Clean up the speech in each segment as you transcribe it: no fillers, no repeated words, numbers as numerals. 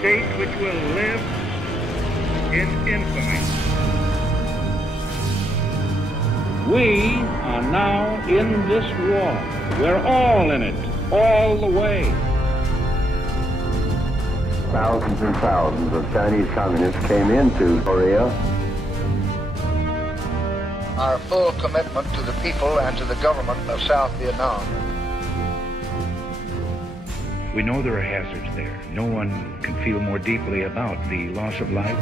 state which will live in infamy. We are now in this war. We're all in it, all the way. Thousands and thousands of Chinese communists came into Korea. Our full commitment to the people and to the government of South Vietnam. We know there are hazards there. No one can feel more deeply about the loss of life.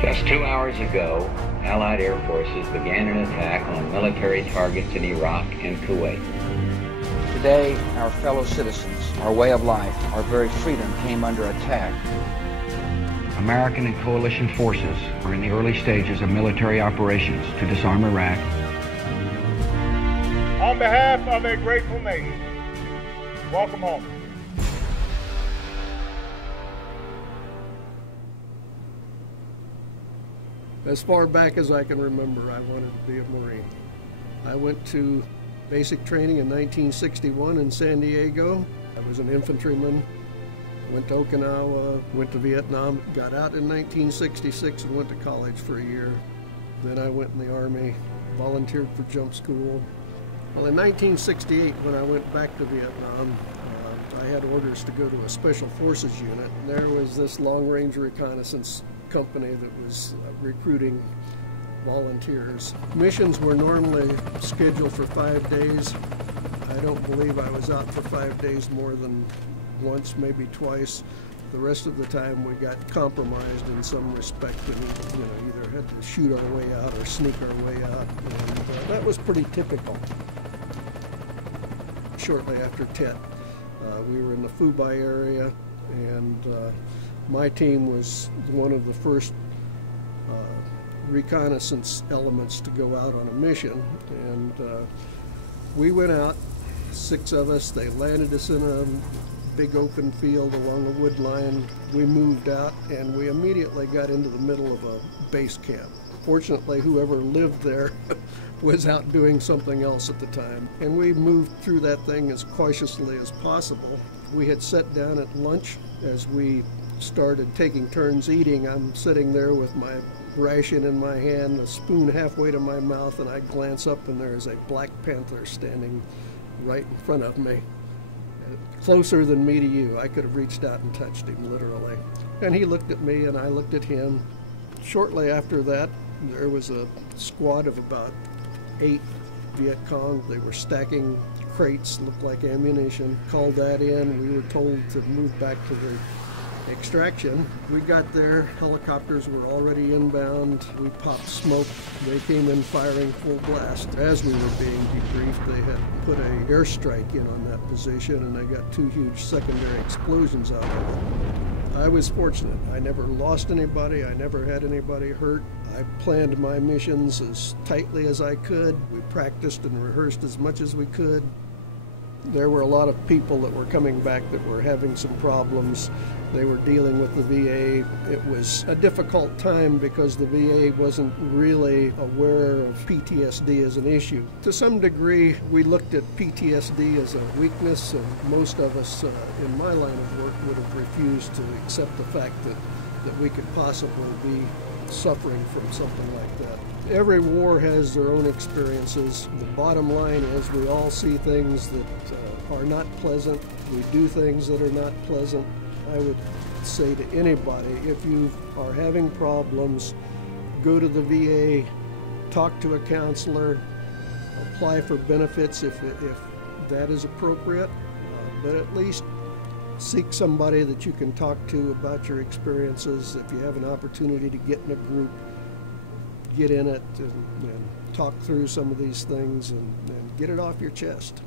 Just 2 hours ago, Allied air forces began an attack on military targets in Iraq and Kuwait. Today, our fellow citizens, our way of life, our very freedom came under attack. American and coalition forces are in the early stages of military operations to disarm Iraq. On behalf of a grateful nation, welcome home. As far back as I can remember, I wanted to be a Marine. I went to basic training in 1961 in San Diego. I was an infantryman. Went to Okinawa, went to Vietnam, got out in 1966 and went to college for a year. Then I went in the Army, volunteered for jump school. Well, in 1968, when I went back to Vietnam, I had orders to go to a Special Forces unit. And there was this long-range reconnaissance company that was recruiting volunteers. Missions were normally scheduled for 5 days. I don't believe I was out for 5 days more than once, maybe twice. The rest of the time we got compromised in some respect and either had to shoot our way out or sneak our way out. And that was pretty typical. Shortly after Tet, we were in the Phu Bai area, and my team was one of the first reconnaissance elements to go out on a mission. And we went out, 6 of us. They landed us in a big open field along a wood line. We moved out and we immediately got into the middle of a base camp. Fortunately, whoever lived there was out doing something else at the time. And we moved through that thing as cautiously as possible. We had sat down at lunch. As we started taking turns eating, I'm sitting there with my ration in my hand, a spoon halfway to my mouth, and I glance up and there's a black panther standing right in front of me. Closer than me to you. I could have reached out and touched him, literally. And he looked at me and I looked at him. Shortly after that, there was a squad of about 8 Viet Cong. They were stacking crates, looked like ammunition. Called that in. We were told to move back to the extraction. We got there, helicopters were already inbound. We popped smoke. They came in firing full blast. As we were being debriefed, they had put an airstrike in on that position and they got 2 huge secondary explosions out of it. I was fortunate. I never lost anybody. I never had anybody hurt. I planned my missions as tightly as I could. We practiced and rehearsed as much as we could. There were a lot of people that were coming back that were having some problems. They were dealing with the VA. It was a difficult time because the VA wasn't really aware of PTSD as an issue. To some degree, we looked at PTSD as a weakness, and most of us in my line of work would have refused to accept the fact that we could possibly be suffering from something like that. Every war has their own experiences. The bottom line is we all see things that are not pleasant. We do things that are not pleasant. I would say to anybody, if you are having problems, go to the VA, talk to a counselor, apply for benefits if that is appropriate, but at least seek somebody that you can talk to about your experiences. If you have an opportunity to get in a group, get in it and talk through some of these things and get it off your chest.